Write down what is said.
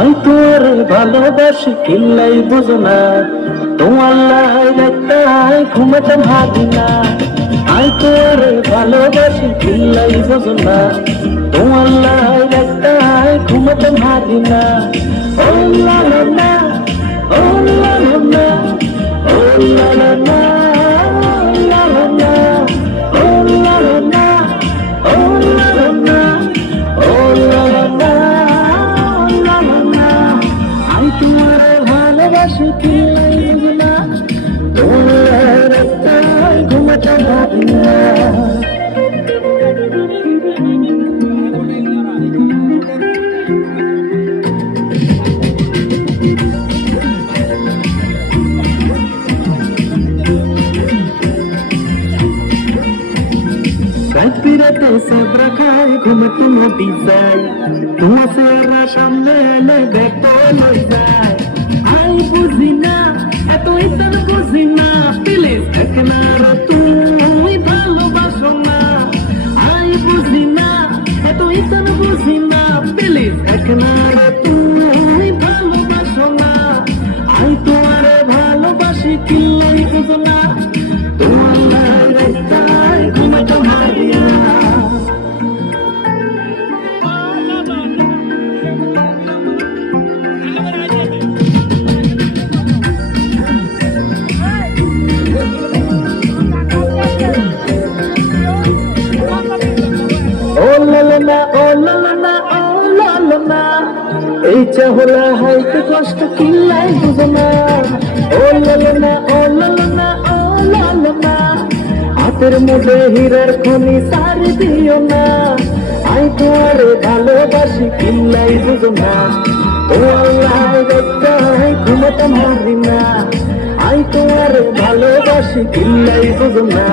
I তোর ভালোবাসি কিল্লাই বুঝো না, তোমার লাইটাই ঘুমাতাম হাতি না। আই তোর ভালোবাসি কিল্লাই বুঝো না, তোমার লাইটাই ঘুমাতাম হাতি না। ও লা লা না, ও লা লা না, ও লা লা না, লা লা না, ও লা লা না, ও লা লা না, ও লা লা না, লা লা না। আই তোমার ভালোবাসি কিল্লাই বুঝো না, তোমার লাইটাই ঘুমাতাম হাতি না। রাতে সবরা খায় ঘুমতে মতি যায়, তোমার সেরা সামনে এলে দেখতে লই যায়। আই বুঝি না এত ইতন বুঝি না, প্লিজ একনা রে তুমি ভালোবাসো না। আই বুঝি না এত ইতন বুঝি না, প্লিজ একনা রে তুমি ভালোবাসো না। আই তোমারে ভালোবাসি কিল্লাই বুঝো না, তোমার লাইটাই ঘুমাতাম হাতি না। এই চাহলা হাইতে কষ্ট কিল্লাই বুঝো না। ও লালনা, ও লালনা, ও লালনা, হাতের মধ্যে হীরার খনি সারি দিও না। আই তোরে ভালোবাসি কিল্লাই বুঝো না, ও আল্লাহ দেখতাই ঘুমাতাম হারি না। আই তোরে ভালোবাসি কিল্লাই বুঝো না।